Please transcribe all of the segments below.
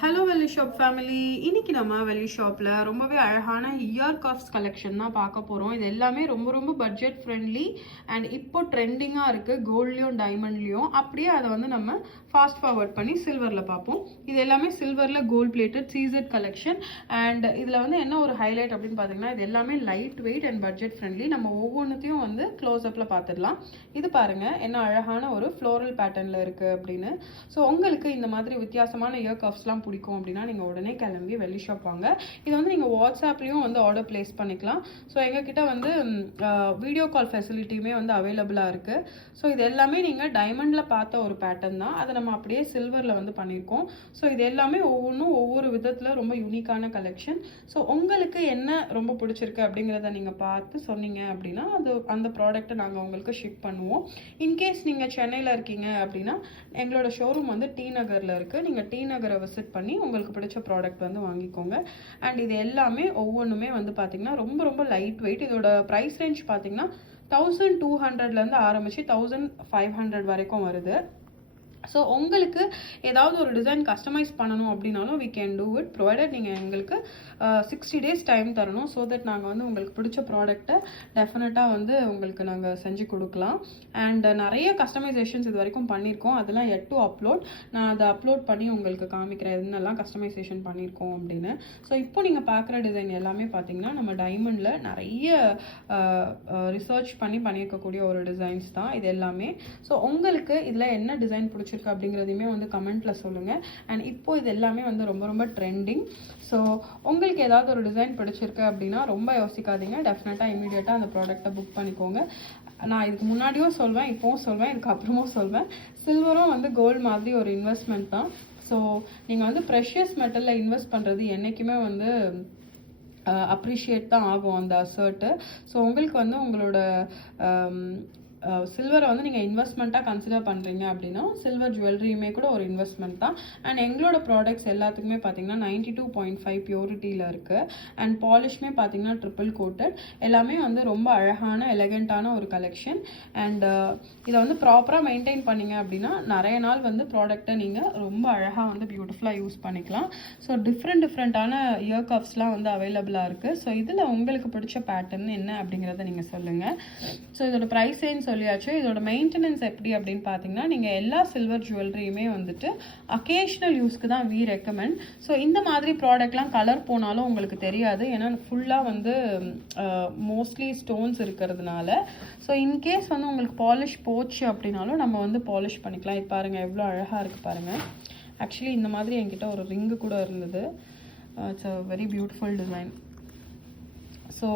Hello வெள்ளி shop family. இன்னைக்கு நம்ம வெள்ளி ஷாப்பில் ரொம்பவே அழகான இயர் கஃப்ஸ் கலெக்ஷன் தான் பார்க்க போகிறோம். இது எல்லாமே ரொம்ப ரொம்ப பட்ஜெட் ஃப்ரெண்ட்லி அண்ட் இப்போ ட்ரெண்டிங்காக இருக்குது. கோல்ட்லேயும் டைமண்ட்லேயும் அப்படியே அதை வந்து நம்ம ஃபாஸ்ட் ஃபார்வர்ட் பண்ணி சில்வரில் பார்ப்போம். இது எல்லாமே சில்வரில் கோல்ட் பிளேட்டட் சீசட் கலெக்ஷன். அண்ட் இதில் வந்து என்ன ஒரு ஹைலைட் அப்படின்னு பார்த்தீங்கன்னா, இது எல்லாமே light weight and budget friendly. நம்ம ஒவ்வொன்றுத்தையும் வந்து க்ளோஸ்அப்பில் பார்த்துடலாம். இது பாருங்கள் என்ன அழகான ஒரு ஃப்ளோரல் பேட்டர்னில் இருக்குது அப்படின்னு. ஸோ உங்களுக்கு இந்த மாதிரி வித்தியாசமான இயர் கஃப்ஸ்லாம் பிடிக்கும் அப்படின்னா நீங்கள் உடனே கிளம்பி வெள்ளி ஷாப் வாங்க. இதை வந்து நீங்கள் வாட்ஸ்அப்லேயும் வந்து ஆர்டர் பிளேஸ் பண்ணிக்கலாம். ஸோ எங்ககிட்ட வந்து வீடியோ கால் ஃபெசிலிட்டியுமே வந்து அவைலபிளாக இருக்குது. ஸோ இது எல்லாமே நீங்கள் டைமண்டில் பார்த்த ஒரு பேட்டர்ன் தான், அதை நம்ம அப்படியே சில்வரில் வந்து பண்ணியிருக்கோம். ஸோ இது எல்லாமே ஒவ்வொன்றும் ஒவ்வொரு விதத்தில் ரொம்ப யூனிக்கான கலெக்ஷன். ஸோ உங்களுக்கு என்ன ரொம்ப பிடிச்சிருக்கு அப்படிங்கிறத நீங்கள் பார்த்து சொன்னீங்க அப்படின்னா அந்த ப்ராடக்ட்டை நாங்கள் உங்களுக்கு ஷிப் பண்ணுவோம். இன்கேஸ் நீங்கள் சென்னையில் இருக்கீங்க அப்படின்னா எங்களோட ஷோரூம் வந்து டி நகரில் இருக்குது. நீங்கள் டி நகரை விசிட் பண்ணி உங்களுக்கு பிடிச்ச ப்ராடக்ட் வந்து வாங்கிக்கோங்க. அண்ட் இது எல்லாமே ஒவ்வொன்றுமே வந்து பார்த்தீங்கன்னா ரொம்ப ரொம்ப லைட் வெயிட். இதோட ப்ரைஸ் ரேஞ்ச் பார்த்தீங்கன்னா 1200 ஆரம்பித்து 1500 வரைக்கும் வருது. ஸோ உங்களுக்கு ஏதாவது ஒரு டிசைன் கஸ்டமைஸ் பண்ணணும் அப்படின்னாலும் we can do it, provided நீங்கள் எங்களுக்கு 60 days டைம் தரணும். ஸோ தட் நாங்கள் வந்து உங்களுக்கு பிடிச்ச ப்ராடக்ட்டை டெஃபினட்டாக வந்து உங்களுக்கு நாங்கள் செஞ்சு கொடுக்கலாம். அண்ட் நிறைய கஸ்டமைசேஷன்ஸ் இது வரைக்கும் பண்ணியிருக்கோம். அதெல்லாம் எட் டு அப்லோட். நான் அதை அப்லோட் பண்ணி உங்களுக்கு காமிக்கிறேன் என்னெல்லாம் கஸ்டமைசேஷன் பண்ணியிருக்கோம் அப்படின்னு. ஸோ இப்போ நீங்கள் பார்க்குற டிசைன் எல்லாமே பார்த்தீங்கன்னா நம்ம டைமண்டில் நிறைய ரிசர்ச் பண்ணியிருக்கக்கூடிய ஒரு டிசைன்ஸ் தான் இது எல்லாமே. ஸோ உங்களுக்கு இதில் என்ன டிசைன் பிடிச்சிருக்கு அப்படிங்கிறதையுமே வந்து கமெண்ட்ல சொல்லுங்க. அண்ட் இப்போ இது எல்லாமே வந்து ரொம்ப ரொம்ப ட்ரெண்டிங். ஸோ உங்களுக்கு ஏதாவது ஒரு டிசைன் பிடிச்சிருக்கு அப்படின்னா ரொம்ப யோசிக்காதீங்க, டெஃபினட்டாக இமீடியட்டாக அந்த ப்ராடக்ட்டை புக் பண்ணிக்கோங்க. நான் இதுக்கு முன்னாடியும் சொல்வேன், இப்போவும் சொல்வேன், இதுக்கு அப்புறமும் சொல்வேன், சில்வரும் வந்து கோல்டு மாதிரி ஒரு இன்வெஸ்ட்மெண்ட் தான். ஸோ நீங்கள் வந்து ப்ரெஷியஸ் மெட்டலில் இன்வெஸ்ட் பண்ணுறது என்றைக்குமே வந்து அப்ரிஷியேட் தான் ஆகும் அந்த அசர்ட்டு. ஸோ உங்களுக்கு வந்து உங்களோட சில்வரை வந்து நீங்கள் இன்வெஸ்ட்மெண்ட்டாக கன்சிடர் பண்ணுறீங்க அப்படின்னா சில்வர் ஜுவல்லரியுமே கூட ஒரு இன்வெஸ்ட்மெண்ட் தான். அண்ட் எங்களோட ப்ராடக்ட்ஸ் எல்லாத்துக்குமே பார்த்தீங்கன்னா 92.5 பியூரிட்டியில் இருக்குது. அண்ட் பாலிஷ்மே பார்த்தீங்கன்னா ட்ரிபிள் கோட்டட். எல்லாமே வந்து ரொம்ப அழகான எலகண்ட்டான ஒரு கலெக்ஷன். அண்ட் இதை வந்து ப்ராப்பராக மெயின்டைன் பண்ணிங்க அப்படின்னா நிறைய நாள் வந்து ப்ராடக்ட்டை நீங்கள் ரொம்ப அழகாக வந்து பியூட்டிஃபுல்லாக யூஸ் பண்ணிக்கலாம். ஸோ டிஃப்ரெண்ட்டான இயர் கப்ஸ்லாம் வந்து அவைலபிளாக இருக்குது. ஸோ இதில் உங்களுக்கு பிடிச்ச பேட்டர்ன் என்ன அப்படிங்கிறத நீங்கள் சொல்லுங்கள். ஸோ இதோட ப்ரைஸ் ரேஞ்ச் சொல்லியாச்சு. இதோட மெயின்டெனன்ஸ் எப்படி அப்படின்னு பார்த்தீங்கன்னா, நீங்கள் எல்லா சில்வர் ஜுவல்லரியுமே வந்துட்டு அக்கேஷனல் யூஸ்க்கு தான் வி ரெக்கமெண்ட். ஸோ இந்த மாதிரி ப்ராடக்ட்லாம் கலர் போனாலும் உங்களுக்கு தெரியாது, ஏன்னா ஃபுல்லாக வந்து மோஸ்ட்லி ஸ்டோன்ஸ் இருக்கிறதுனால. ஸோ இன்கேஸ் வந்து உங்களுக்கு பாலிஷ் போச்சு அப்படின்னாலும் நம்ம வந்து பாலிஷ் பண்ணிக்கலாம். இது பாருங்கள் எவ்வளோ அழகாக இருக்குது பாருங்கள். ஆக்சுவலி இந்த மாதிரி என்கிட்ட ஒரு ரிங்கு கூட இருந்தது. It's a very beautiful design. So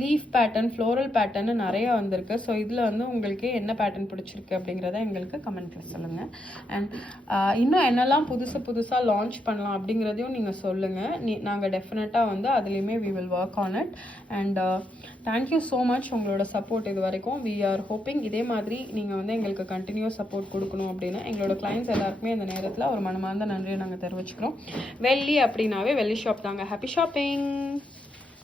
leaf pattern, floral pattern நிறையா வந்திருக்கு. ஸோ இதில் வந்து உங்களுக்கு என்ன பேட்டர்ன் பிடிச்சிருக்கு அப்படிங்கிறத எங்களுக்கு கமெண்ட்டில் சொல்லுங்கள். அண்ட் இன்னும் என்னெல்லாம் புதுசாக லான்ச் பண்ணலாம் அப்படிங்கிறதையும் நீங்கள் சொல்லுங்கள். நாங்கள் டெஃபினட்டாக வந்து அதுலேயுமே we will work on it. And thank you so much உங்களோட சப்போர்ட் இது வரைக்கும். வி ஆர் ஹோப்பிங் இதே மாதிரி நீங்கள் வந்து எங்களுக்கு கண்டினியூஸ் சப்போர்ட் கொடுக்கணும் அப்படின்னு எங்களோட கிளைண்ட்ஸ் எல்லாருக்குமே இந்த நேரத்தில் ஒரு மனமார்ந்த நன்றியை நாங்கள் தெரிவிச்சுக்கிறோம். வெள்ளி அப்படின்னாவே வெள்ளி ஷாப் தாங்க. Happy shopping.